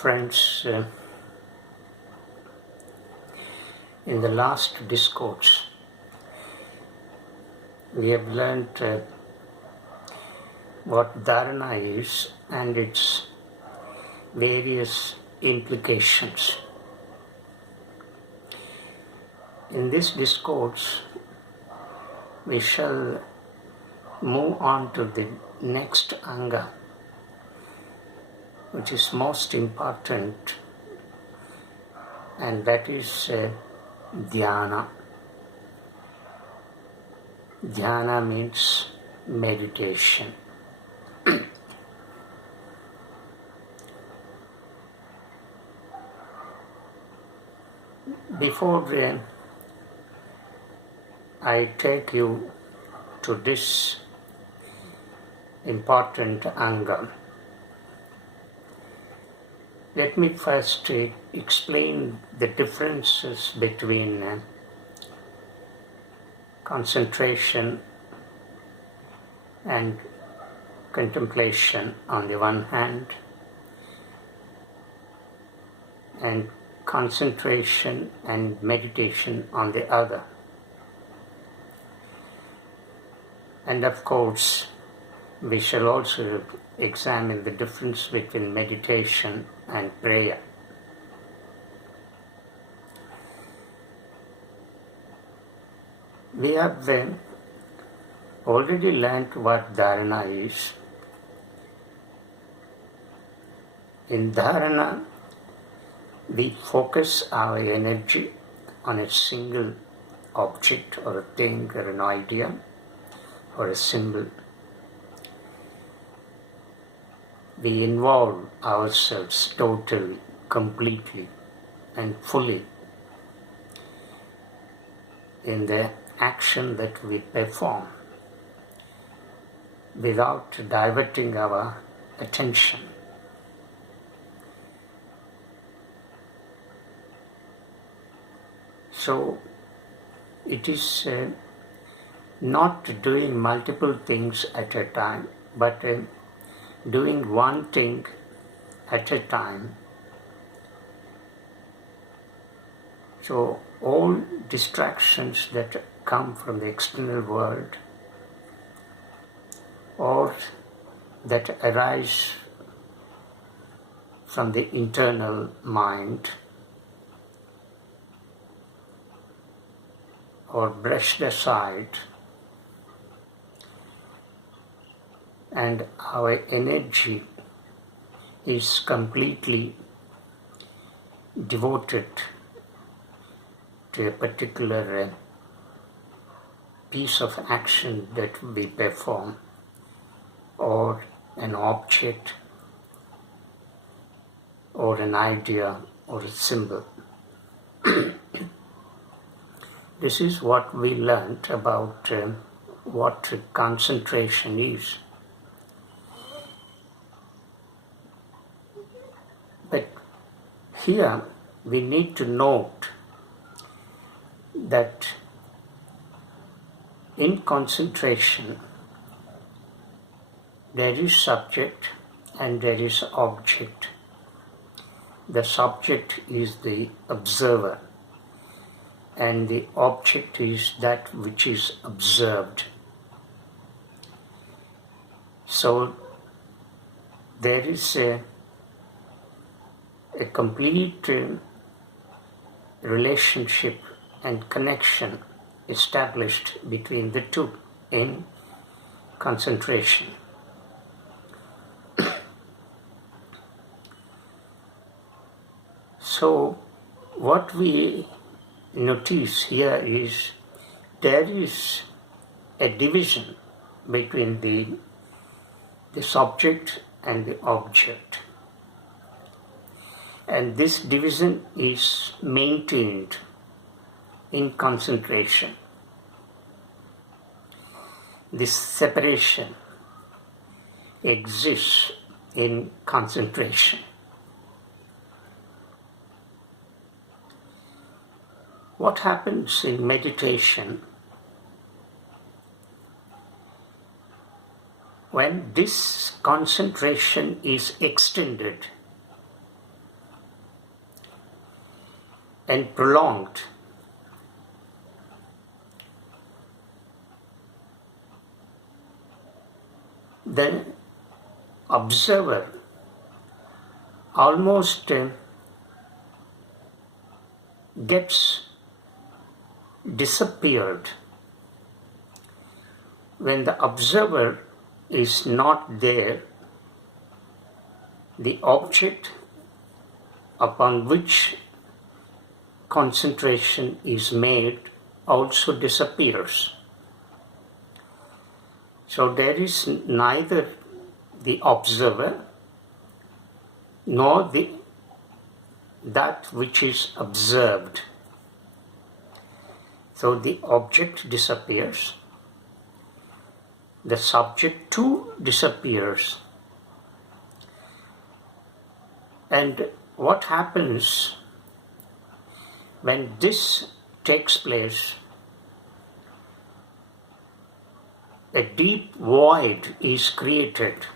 Friends, in the last discourse, we have learnt what dharana is and its various implications. In this discourse, we shall move on to the next anga, which is most important, and that is dhyana. Dhyana means meditation. Before I take you to this important anga, let me first explain the differences between concentration and contemplation on the one hand, and concentration and meditation on the other. And of course, we shall also examine the difference between meditation and prayer. We have already learnt what dharana is. In dharana, we focus our energy on a single object or a thing or an idea or a symbol. We involve ourselves totally, completely, and fully in the action that we perform without diverting our attention. So it is not doing multiple things at a time, but doing one thing at a time. So all distractions that come from the external world or that arise from the internal mind or brushed aside, and our energy is completely devoted to a particular piece of action that we perform, or an object, or an idea, or a symbol. This is what we learnt about what concentration is. But here we need to note that in concentration there is subject and there is object. The subject is the observer, and the object is that which is observed. So there is a complete relationship and connection established between the two in concentration. So what we notice here is there is a division between the subject and the object. And this division is maintained in concentration. This separation exists in concentration. What happens in meditation when this concentration is extended and prolonged. The observer almost gets disappeared when the observer is not there. The object upon which concentration is made also disappears. So there is neither the observer nor that which is observed. So the object disappears, the subject too disappears. And what happens when this takes place? A deep void is created.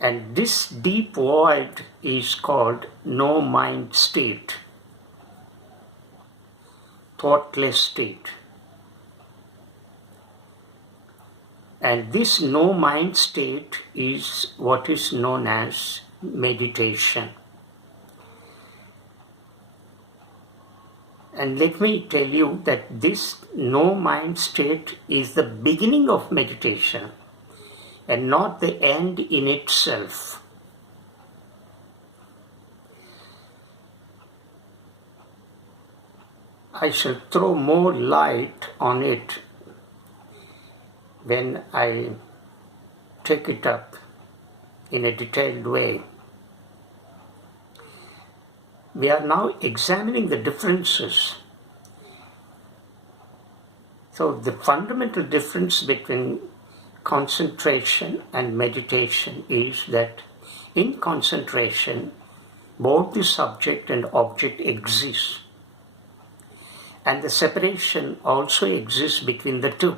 And this deep void is called no mind state, thoughtless state. And this no mind state is what is known as meditation. And let me tell you that this no mind state is the beginning of meditation and not the end in itself. I shall throw more light on it when I take it up in a detailed way. We are now examining the differences. So the fundamental difference between concentration and meditation is that in concentration, both the subject and object exist. And the separation also exists between the two.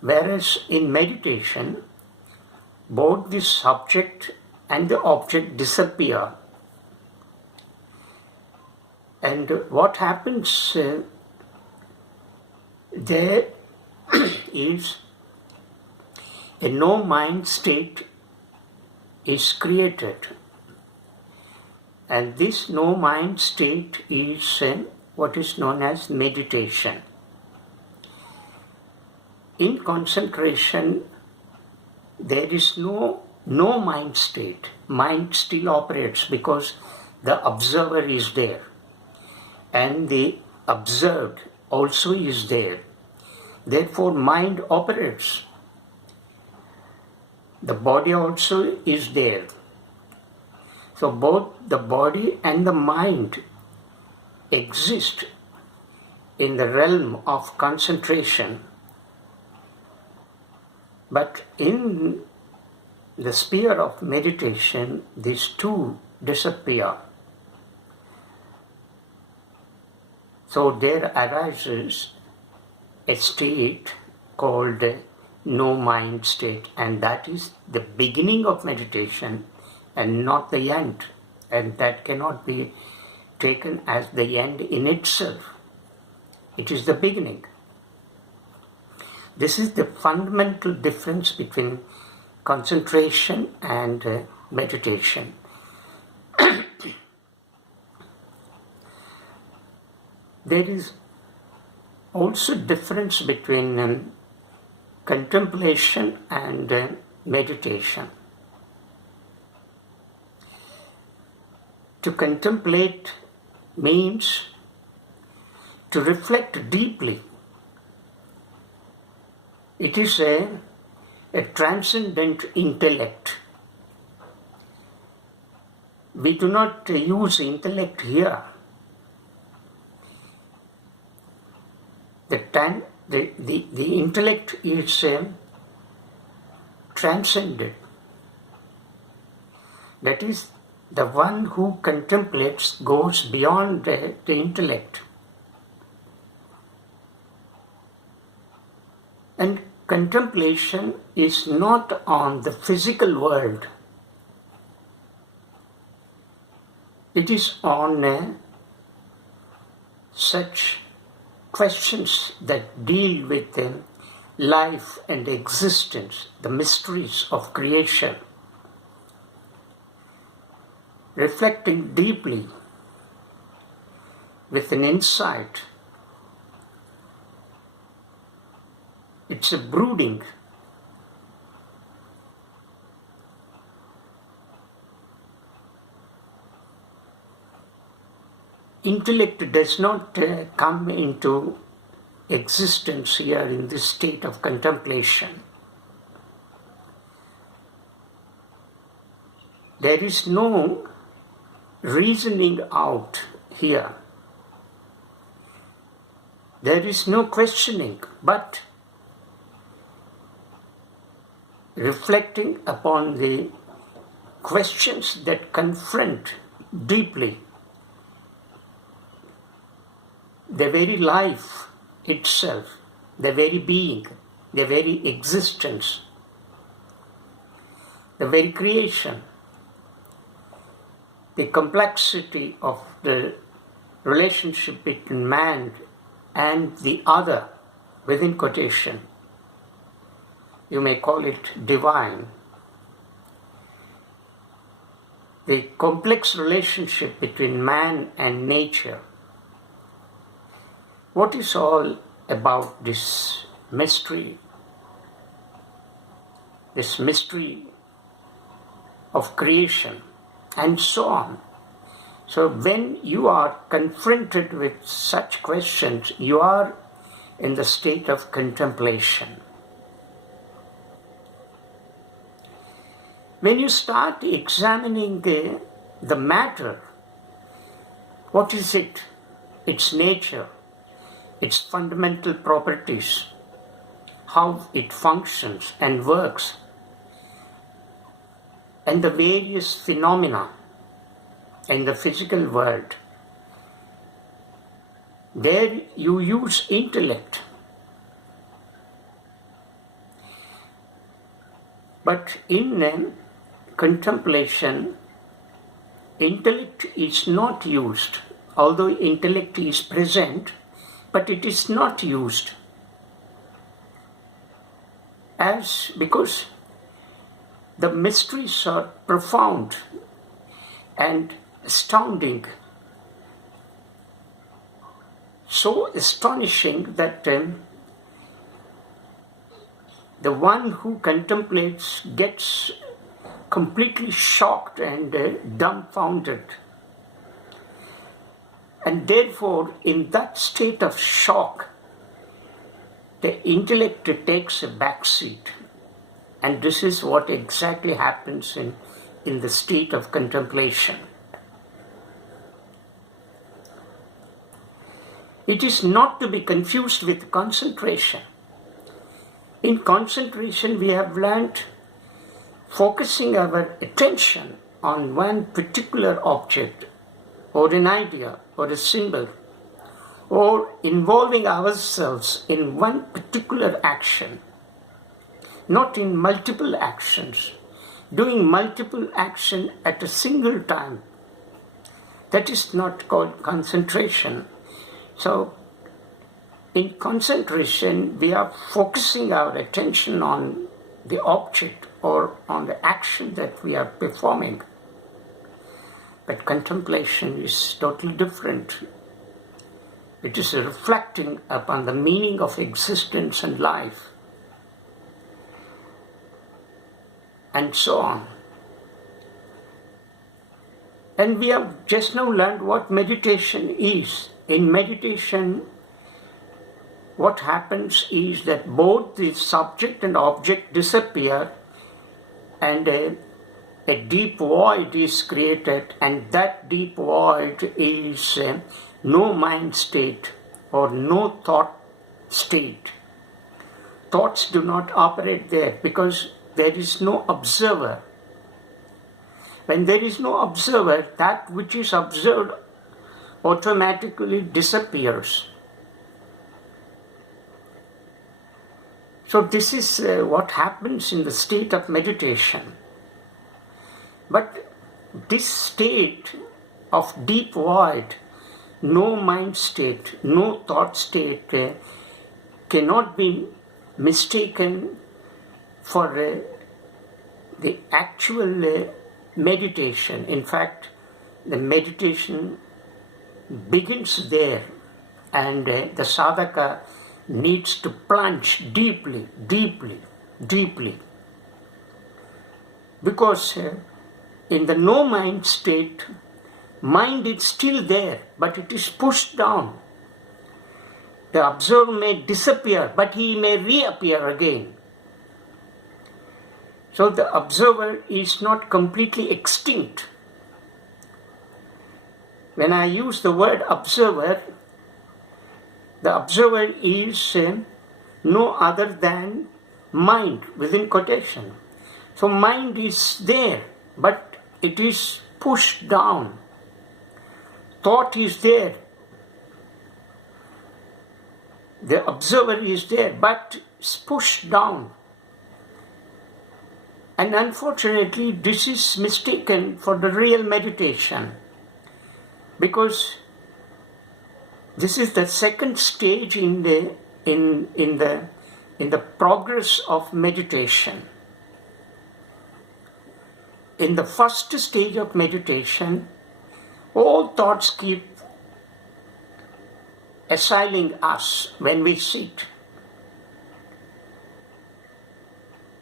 Whereas in meditation, both the subject and the object disappear. And what happens there is a no mind state is created. And this no mind state is what is known as meditation. In concentration, there is no mind state. Mind still operates because the observer is there and the observed also is there. Therefore, mind operates. The body also is there. So both the body and the mind exist in the realm of concentration. But in the sphere of meditation, these two disappear. So there arises a state called no mind state, and that is the beginning of meditation and not the end. And that cannot be taken as the end in itself. It is the beginning. This is the fundamental difference between concentration and meditation. There is also difference between contemplation and meditation. To contemplate means to reflect deeply. It is a transcendent intellect. We do not use intellect here. The intellect is transcended. That is, the one who contemplates goes beyond the intellect. And contemplation is not on the physical world. It is on such questions that deal with life and existence, the mysteries of creation, reflecting deeply with an insight. It's a brooding. Intellect does not come into existence here in this state of contemplation. There is no reasoning out here. There is no questioning, but reflecting upon the questions that confront deeply the very life itself, the very being, the very existence, the very creation, the complexity of the relationship between man and the other, within quotation. You may call it divine. The complex relationship between man and nature. What is all about this mystery of creation, and so on? So when you are confronted with such questions, you are in the state of contemplation. When you start examining the matter, what is it? Its nature, its fundamental properties, how it functions and works, and the various phenomena in the physical world. There you use intellect. But in contemplation, intellect is not used, although intellect is present, but it is not used because the mysteries are profound and astounding, so astonishing that the one who contemplates gets completely shocked and dumbfounded. And therefore, in that state of shock, the intellect takes a back seat. And this is what exactly happens in the state of contemplation. It is not to be confused with concentration. In concentration, we have learned focusing our attention on one particular object, or an idea, or a symbol, or involving ourselves in one particular action, not in multiple actions, doing multiple action at a single time. That is not called concentration. So, in concentration, we are focusing our attention on the object or on the action that we are performing. But contemplation is totally different. It is reflecting upon the meaning of existence and life, and so on. And we have just now learned what meditation is. In meditation, what happens is that both the subject and object disappear, and a deep void is created, and that deep void is no mind state or no thought state. Thoughts do not operate there because there is no observer. When there is no observer, that which is observed automatically disappears. So this is what happens in the state of meditation. But this state of deep void, no mind state, no thought state cannot be mistaken for the actual meditation. In fact, the meditation begins there, and the sadhaka needs to plunge deeply, deeply, deeply. Because in the no mind state, mind is still there, but it is pushed down. The observer may disappear, but he may reappear again. So the observer is not completely extinct. When I use the word observer, the observer is no other than mind, within quotation. So mind is there, but it is pushed down. Thought is there. The observer is there, but it's pushed down. And unfortunately, this is mistaken for the real meditation, because this is the second stage in the progress of meditation. In the first stage of meditation, all thoughts keep assailing us when we sit.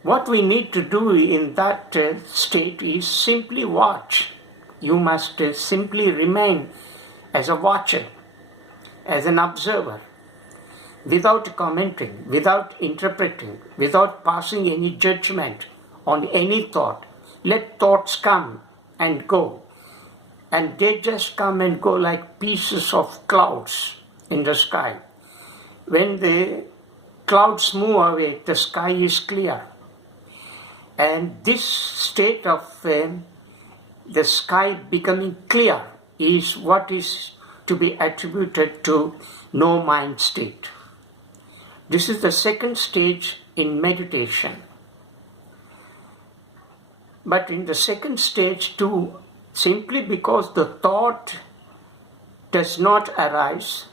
What we need to do in that state is simply watch. You must simply remain as a watcher, as an observer, without commenting, without interpreting, without passing any judgment on any thought. Let thoughts come and go. And they just come and go like pieces of clouds in the sky. When the clouds move away, the sky is clear. And this state of the sky becoming clear is what is to be attributed to no mind state. This is the second stage in meditation. But in the second stage too, simply because the thought does not arise,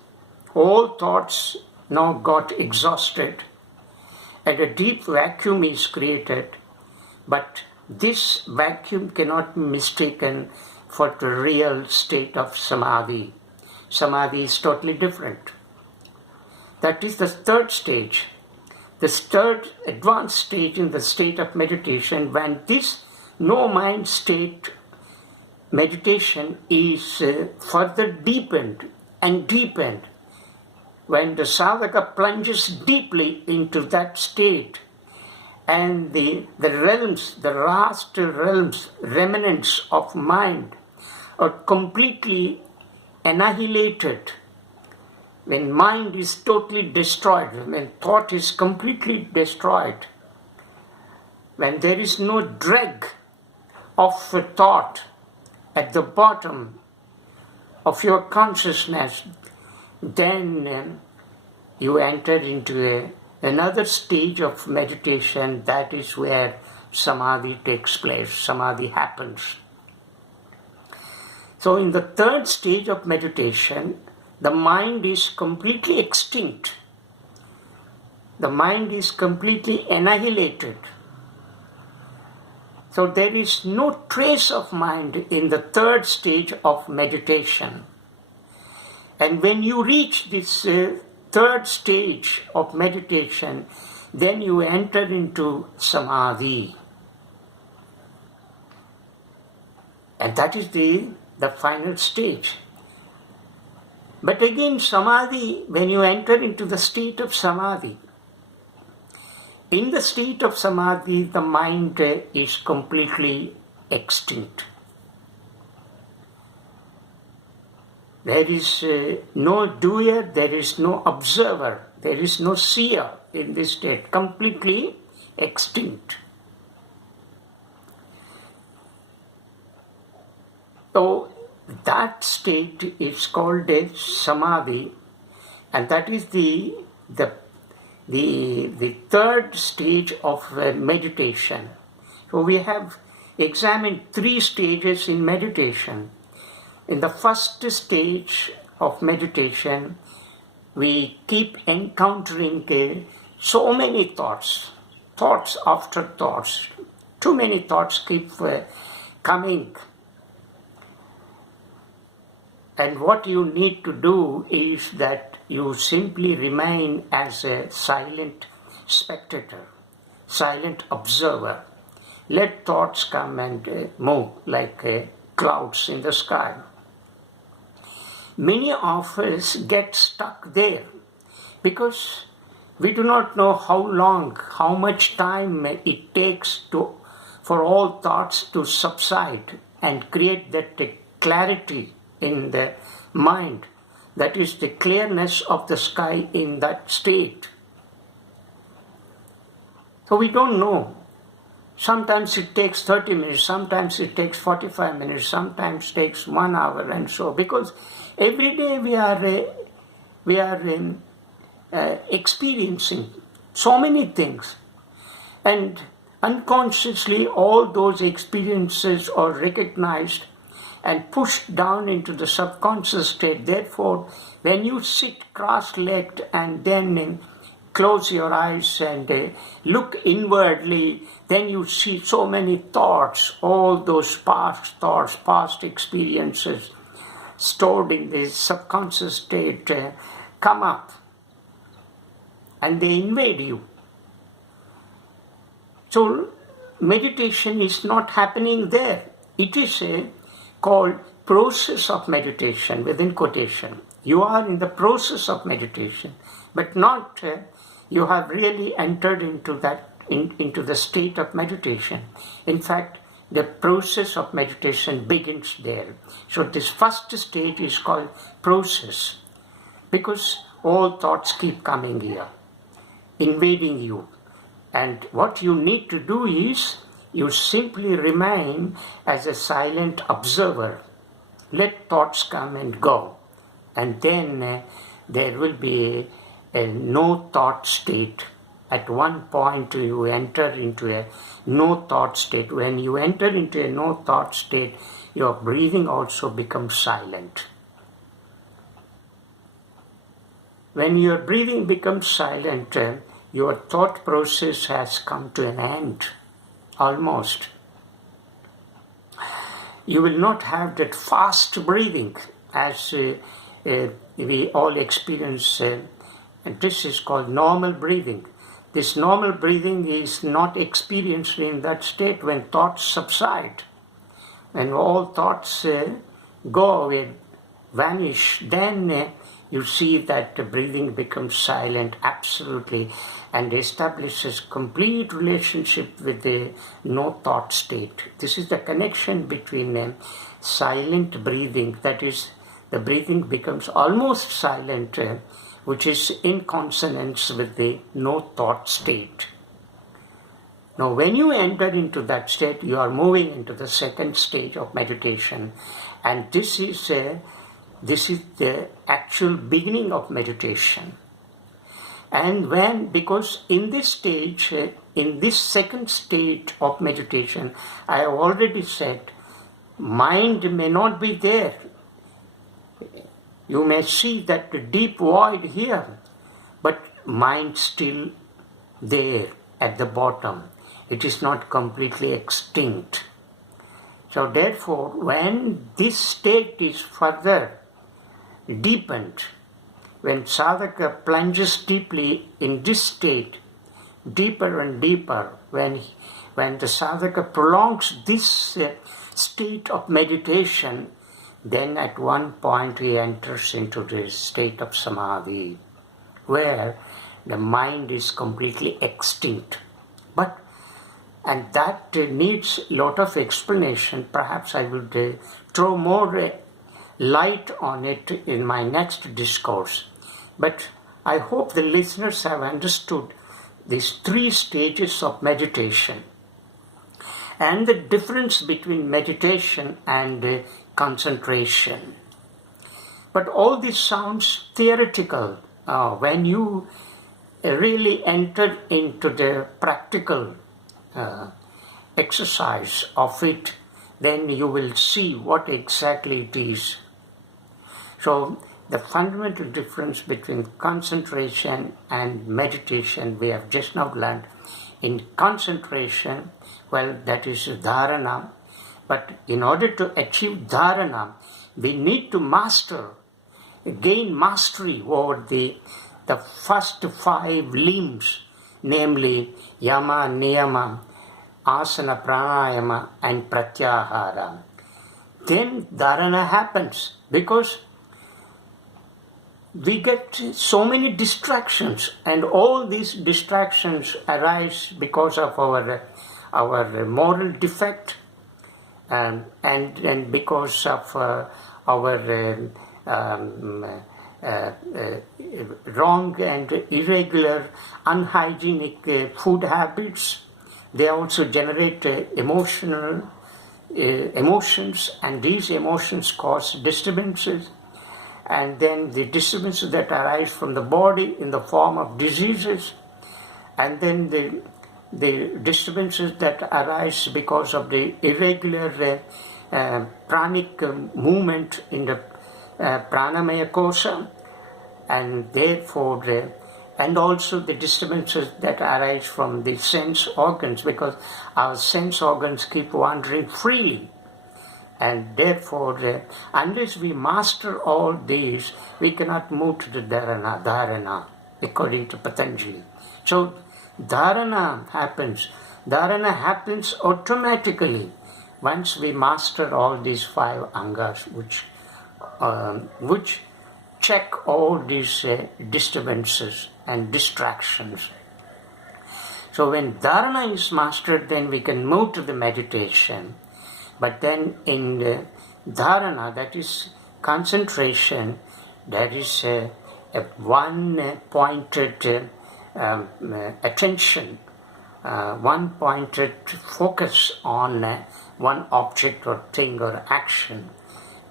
all thoughts now got exhausted, and a deep vacuum is created. But this vacuum cannot be mistaken for the real state of samadhi. Samadhi is totally different. That is the third stage. The third advanced stage in the state of meditation, when this no mind state meditation is further deepened and deepened. When the sadhaka plunges deeply into that state, and the realms, the last realms, remnants of mind are completely annihilated. When mind is totally destroyed, when thought is completely destroyed, when there is no drag of a thought at the bottom of your consciousness, then you enter into another stage of meditation. That is where samadhi takes place, samadhi happens. So in the third stage of meditation, the mind is completely extinct. The mind is completely annihilated. So there is no trace of mind in the third stage of meditation. And when you reach this third stage of meditation, then you enter into samadhi. And that is the final stage. But again, samadhi, when you enter into the state of samadhi, in the state of samadhi, the mind is completely extinct. There is no doer, there is no observer, there is no seer in this state, completely extinct. So that state is called a samadhi, and that is the third stage of meditation. So we have examined three stages in meditation. In the first stage of meditation, we keep encountering so many thoughts, thoughts after thoughts. Too many thoughts keep coming. And what you need to do is that you simply remain as a silent spectator, silent observer. Let thoughts come and move like clouds in the sky. Many of us get stuck there because we do not know how long, how much time it takes for all thoughts to subside and create that clarity in the mind. That is the clearness of the sky in that state. So we don't know. Sometimes it takes 30 minutes, sometimes it takes 45 minutes, sometimes it takes 1 hour and so, because every day we are experiencing so many things, and unconsciously all those experiences are recognized and pushed down into the subconscious state. Therefore, when you sit cross-legged and then close your eyes and look inwardly, then you see so many thoughts, all those past thoughts, past experiences stored in the subconscious state come up and they invade you. So meditation is not happening there. It is called process of meditation within quotation. You are in the process of meditation, but not you have really entered into that into the state of meditation. In fact, the process of meditation begins there. So this first stage is called process, because all thoughts keep coming here, invading you. And what you need to do is, you simply remain as a silent observer. Let thoughts come and go. And then there will be a no thought state. At one point you enter into a no thought state. When you enter into a no thought state, your breathing also becomes silent. When your breathing becomes silent, your thought process has come to an end, almost. You will not have that fast breathing as we all experience, and this is called normal breathing. This normal breathing is not experienced in that state when thoughts subside. When all thoughts go away, vanish, then you see that the breathing becomes silent absolutely and establishes complete relationship with the no thought state. This is the connection between silent breathing, that is, the breathing becomes almost silent, which is in consonance with the no thought state. Now, when you enter into that state, you are moving into the second stage of meditation, and this is the actual beginning of meditation. And because in this stage, in this second stage of meditation, I have already said, mind may not be there. You may see that deep void here, but mind still there at the bottom. It is not completely extinct. So therefore, when this state is further deepened, when sadhaka plunges deeply in this state, deeper and deeper, when the sadhaka prolongs this state of meditation, then at one point he enters into the state of samadhi, where the mind is completely extinct. And that needs a lot of explanation. Perhaps I would throw more light on it in my next discourse. But I hope the listeners have understood these 3 stages of meditation and the difference between meditation and concentration. But all this sounds theoretical. When you really enter into the practical exercise of it, then you will see what exactly it is. So the fundamental difference between concentration and meditation we have just now learned. In concentration, well, that is dharana, but in order to achieve dharana, we need to gain mastery over the first 5 limbs, namely yama, niyama, asana, pranayama and pratyahara. Then dharana happens, because we get so many distractions, and all these distractions arise because of our moral defect, and because of our wrong and irregular, unhygienic food habits. They also generate emotions, and these emotions cause disturbances. And then the disturbances that arise from the body in the form of diseases, and then the disturbances that arise because of the irregular pranic movement in the pranamaya kosha, and therefore and also the disturbances that arise from the sense organs, because our sense organs keep wandering freely. And therefore, unless we master all these, we cannot move to the dharana, according to Patanjali. So, dharana happens automatically once we master all these 5 angas, which check all these disturbances and distractions. So, when dharana is mastered, then we can move to the meditation. But then in dharana, that is concentration, there is a one-pointed attention, one-pointed focus on one object or thing or action.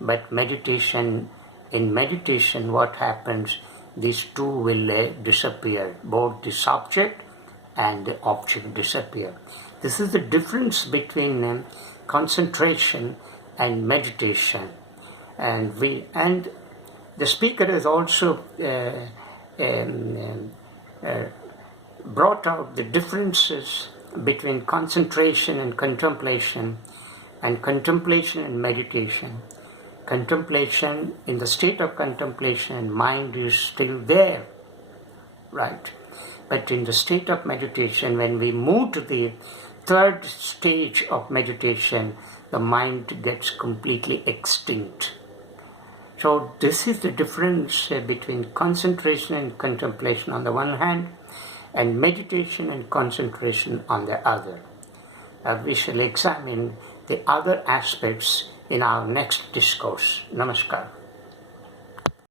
But in meditation, what happens? These two will disappear. Both the subject and the object disappear. This is the difference between concentration and meditation, and the speaker has also brought out the differences between concentration and contemplation and meditation. Contemplation, in the state of contemplation, mind is still there, right? But in the state of meditation, when we move to the 3rd stage of meditation, the mind gets completely extinct. So this is the difference between concentration and contemplation on the one hand, and meditation and concentration on the other. We shall examine the other aspects in our next discourse. Namaskar.